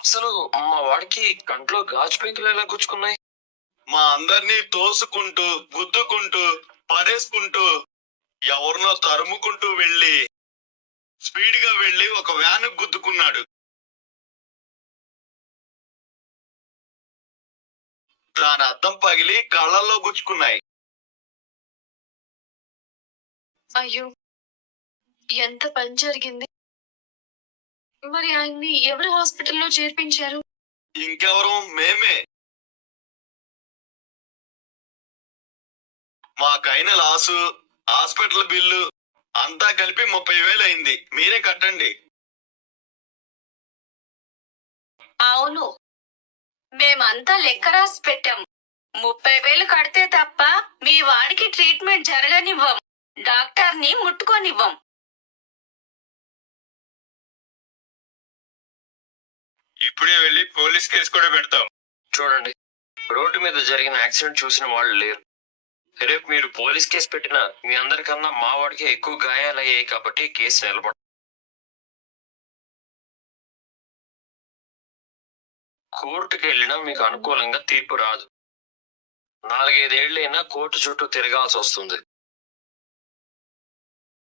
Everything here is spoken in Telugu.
అసలు మా వాడికి కంట్లో గాజు పెంకులు ఎలా గుచ్చుకున్నాయి? మా అందరినీ తోసుకుంటూ గుద్దుకుంటూ పడేసుకుంటూ ఎవరినో తరుముకుంటూ స్పీడ్ గా వెళ్లి ఒక వ్యాన్ గుద్దుకున్నాడు. దాని అద్దం పగిలి కళ్ళల్లో గుచ్చుకున్నాయి. అయ్యో, ఎంత పని జరిగింది. మరి ఆయన్ని ఎవరు హాస్పిటల్లో చేర్పించారు? ఇంకెవరు, మేమే. మాకైన లాసు, హాస్పిటల్ బిల్లు అంతా కలిపి 30,000 అయింది. మీరే కట్టండి. అవును, మేమంతా లెక్క రాసి పెట్టాం. 30,000 కడితే తప్ప మీ వాడికి ట్రీట్మెంట్ జరగనివ్వం, డాక్టర్ని ముట్టుకోనివ్వం. ఇప్పుడే వెళ్లి పోలీస్ కేసు కూడా పెడతాం. చూడండి, రోడ్డు మీద జరిగిన యాక్సిడెంట్ చూసిన వాళ్ళు లేరు. రేపు మీరు పోలీస్ కేసు పెట్టినా మీ అందరికన్నా మా వాడికి ఎక్కువ గాయాలయ్యాయి కాబట్టి కేసు నిలబడ. కోర్టుకు వెళ్ళినా మీకు అనుకూలంగా తీర్పు రాదు. 4-5 ఏళ్లైనా కోర్టు చుట్టూ తిరగాల్సి వస్తుంది.